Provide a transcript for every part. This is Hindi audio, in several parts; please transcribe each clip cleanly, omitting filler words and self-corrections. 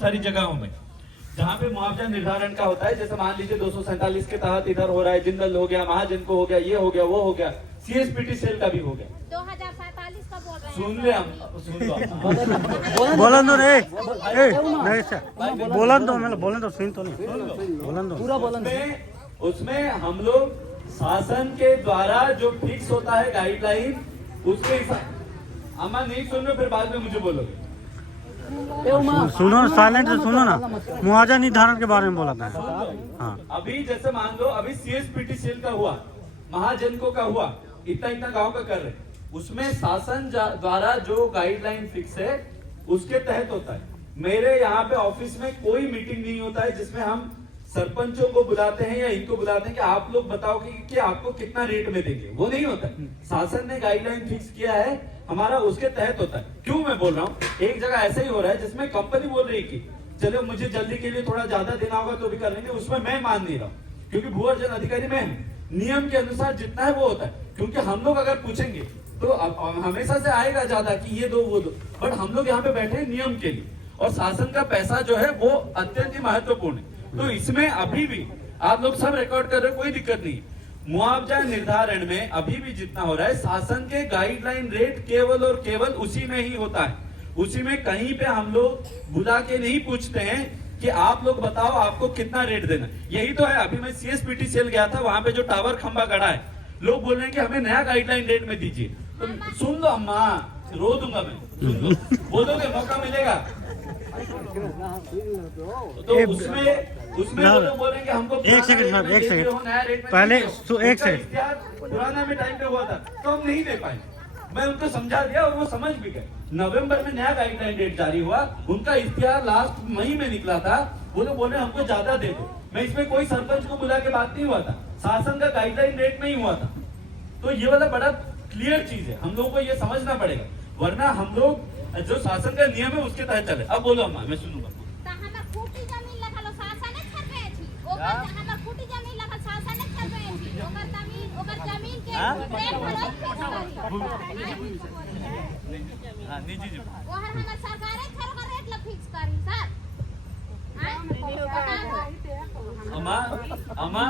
बहुत सारी जगहों में जहाँ पे मुआवजा निर्धारण का होता है, जैसे मान लीजिए 247 के तहत इधर हो रहा है, जिंदल हो गया, महाजन को हो गया, ये हो गया, वो हो गया, सीएसपीटी सेल का भी हो गया। 2047 का बोल रहे हैं। सुन ले, हम सुन लो। बोलन दो रे, नहीं सर बोलन दो, मतलब बोलन दो, सुन तो नहीं, बोलन दो पूरा बोलन। उसमें हम लोग शासन के द्वारा जो फिक्स होता है गाइडलाइन, उसके हिसाब। अम्मा नहीं सुन रहे, फिर बाद में मुझे बोलोगे। सुनो, साइलेंट सुनो ना, मुआवजा निर्धारण के बारे में बोला था। हाँ, अभी जैसे मान लो अभी सीएसपीटी सेल का हुआ, महाजनको का हुआ, इतना इतना गांव का कर रहे, उसमें शासन द्वारा जो गाइडलाइन फिक्स है उसके तहत होता है। मेरे यहाँ पे ऑफिस में कोई मीटिंग नहीं होता है जिसमें हम सरपंचों को बुलाते हैं या इनको बुलाते हैं कि आप लोग बताओ कि आपको कितना रेट में देंगे, वो नहीं होता है। शासन ने गाइडलाइन फिक्स किया है हमारा, उसके तहत होता है। क्यों मैं बोल रहा हूँ, एक जगह ऐसा ही हो रहा है जिसमें कंपनी बोल रही है कि चलो मुझे जल्दी के लिए थोड़ा ज्यादा देना होगा तो भी कर लेंगे, उसमें मैं मान नहीं रहा हूँ, क्योंकि भू अर्जन अधिकारी मैं हूँ। नियम के अनुसार जितना है वो होता है, क्योंकि हम लोग अगर पूछेंगे तो हमेशा से आएगा ज्यादा कि ये दो वो दो, बट हम लोग यहाँ पे बैठे हैं नियम के लिए, और शासन का पैसा जो है वो अत्यंत ही महत्वपूर्ण है। तो इसमें अभी भी आप लोग सब रिकॉर्ड कर रहे हो, कोई दिक्कत नहीं। मुआवजा निर्धारण में अभी भी जितना हो रहा है, शासन के गाइडलाइन रेट केवल और केवल उसी में ही होता है। उसी में कहीं पे हम लोग बुला के नहीं पूछते हैं कि आप लोग बताओ आपको कितना रेट देना। यही तो है, अभी मैं सीएसपीटी सेल गया था, वहां पे जो टावर खंबा गड़ा है, लोग बोल रहे हैं कि हमें नया गाइडलाइन रेट में दीजिए। तो सुन लो अम्मा, रो दूंगा मैं, सुन लो, बोलोगे मौका मिलेगा तो उसमें वो लोग बोल रहे हैं कि हमको एक सेकंड सर, एक सेकंड पहले एक सेकंड, पुराना में टाइम पे हुआ था तो हम नहीं दे पाए। मैं उनको समझा दिया और वो समझ भी गए। नवंबर में नया गाइडलाइन रेट जारी हुआ, उनका इश्तिहार लास्ट मई में निकला था, वो लोग बोले हमको ज्यादा दे दो। मैं इसमें कोई सरपंच को बुला के बात नहीं हुआ था, शासन का गाइडलाइन रेट में ही हुआ था। तो ये वाला बड़ा क्लियर चीज है, हम लोगों को ये समझना पड़ेगा, वरना हम लोग जो शासन का नियम है उसके तहत चले। अब बोलो अम्मा, मैं सुनूंगा। अम्मा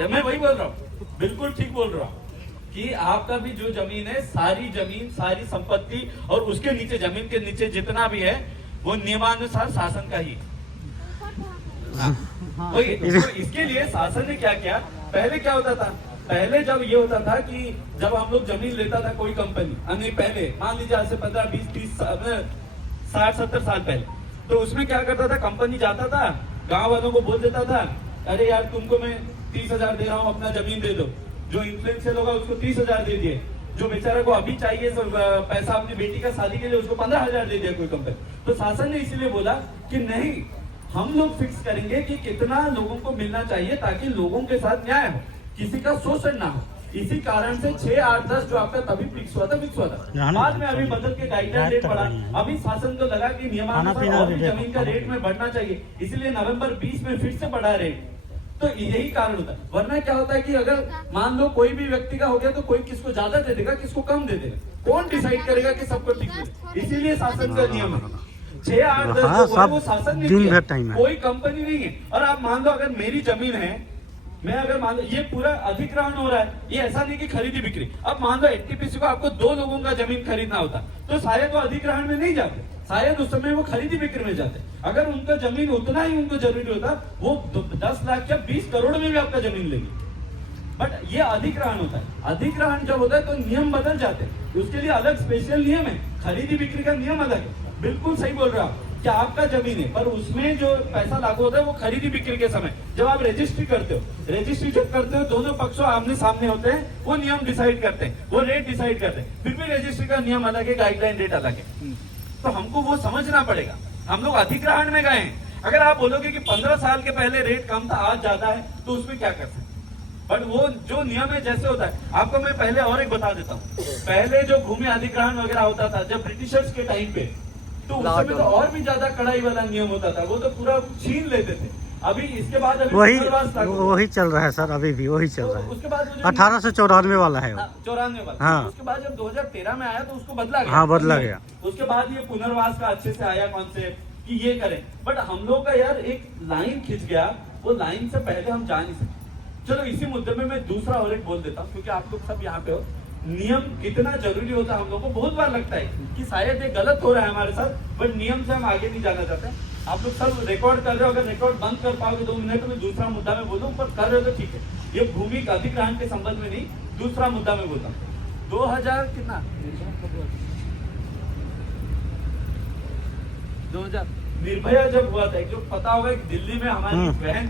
मैं वही बोल रहा हूँ, बिल्कुल ठीक बोल रहा हूँ कि आपका भी जो जमीन है, सारी जमीन, सारी संपत्ति और उसके नीचे, जमीन के नीचे जितना भी है वो नियमानुसार शासन का ही। तो इसके लिए शासन ने क्या किया, पहले क्या होता था, पहले जब ये होता था कि जब हम लोग जमीन लेता था कोई कंपनी, नहीं पहले मान लीजिए आज से 15, 20, 30, 60, 70 साल पहले, तो उसमें क्या करता था, कंपनी जाता था, गांव वालों को बोल देता था, अरे यार तुमको मैं 30,000 दे रहा हूँ, अपना जमीन दे दो। जो इन्फ्लुएंशियल होगा उसको 30,000 दे दिए, जो बेचारा को अभी चाहिए पैसा अपनी बेटी का शादी के लिए, उसको 15,000 दे दिया कोई कंपनी। तो शासन ने इसीलिए बोला कि नहीं, हम लोग फिक्स करेंगे कि कितना लोगों को मिलना चाहिए ताकि लोगों के साथ न्याय हो, किसी का शोषण ना हो। इसी कारण से 6, 8, 10 जो आपका तभी फिक्स हुआ था, बाद में अभी बदल के गाइडलाइन रेट बढ़ा। अभी शासन को लगा कि नियमानुसार जमीन का रेट में बढ़ना चाहिए, इसलिए नवंबर 20 में फिर से बढ़ा रेट। तो यही कारण होता है, वरना क्या होता है कि अगर मान लो कोई भी व्यक्ति का हो गया तो कोई किसको ज्यादा दे देगा, किसको कम दे देगा, कौन डिसाइड करेगा कि सबको ठीक मिले। इसीलिए शासन का नियम है 6, 8, 10 वो शासन ने किया, कोई कंपनी नहीं है। और आप मान लो अगर मेरी जमीन है, मैं अगर मान लो ये पूरा अधिग्रहण हो रहा है, ये ऐसा नहीं कि खरीदी बिक्री। अब मान लो एनटीपीसी को आपको 2 लोगों का जमीन खरीदना होता तो शायद वो अधिग्रहण में नहीं जाते, शायद उस समय वो खरीदी बिक्री में जाते। अगर उनका जमीन उतना ही उनको जरूरी होता, वो 10 लाख या 20 करोड़ में भी आपका जमीन लेगी। बट ये अधिग्रहण होता है, अधिग्रहण जब होता है तो नियम बदल जाते हैं, उसके लिए अलग स्पेशल नियम है, खरीदी बिक्री का नियम अलग है। बिल्कुल सही बोल रहा हूँ कि आपका जमीन है, पर उसमें जो पैसा लागू होता है वो खरीदी बिक्री के समय, जब आप रजिस्ट्री करते हो, रजिस्ट्री जब करते हो दोनों पक्षों आमने सामने होते हैं, वो नियम डिसाइड करते हैं, वो रेट डिसाइड करते हैं। फिर भी रजिस्ट्री का नियम अलग है, गाइडलाइन रेट अलग है, तो हमको वो समझना पड़ेगा। हम लोग अधिग्रहण में गए हैं, अगर आप बोलोगे कि 15 साल के पहले रेट कम था आज ज्यादा है, तो उसमें क्या कर सकते। बट वो जो नियम है जैसे होता है, आपको मैं पहले और एक बता देता हूँ, पहले जो भूमि अधिग्रहण वगैरह होता था जब ब्रिटिशर्स के टाइम पे, तो उस समय तो और भी ज्यादा कड़ाई वाला नियम होता था, वो तो पूरा छीन लेते थे। अभी इसके बाद वही चल रहा है सर, अभी भी वही चल रहा है। उसके बाद 1894 वाला है, 94 वाला। हाँ। उसके बाद जब 2013 में आया तो उसको बदला गया। हाँ, बदला गया। उसके बाद ये पुनर्वास का अच्छे से आया कॉन्सेप्ट, कि ये करें, बट हम लोग का यार एक लाइन खिंच गया, वो लाइन से पहले हम जा नहीं सकते। चलो इसी मुद्दे में मैं दूसरा और एक बोल देता हूँ, क्योंकि आप लोग सब यहाँ पे हो। नियम कितना जरूरी होता है हम लोग को बहुत बार लगता है कि शायद ये गलत हो रहा है हमारे साथ, बट नियम से हम आगे नहीं जाना चाहते। आप लोग सब रिकॉर्ड कर रहे हो, अगर रिकॉर्ड बंद कर पाओगे 2 मिनट में दूसरा मुद्दा में बोलूं, पर कर रहे हो तो ठीक है। ये भूमि का अधिग्रहण के संबंध में नहीं, दूसरा मुद्दा में बोलता हूँ। 2000 कितना 2000 निर्भया जब हुआ था, जो पता होगा कि दिल्ली में हमारी बहन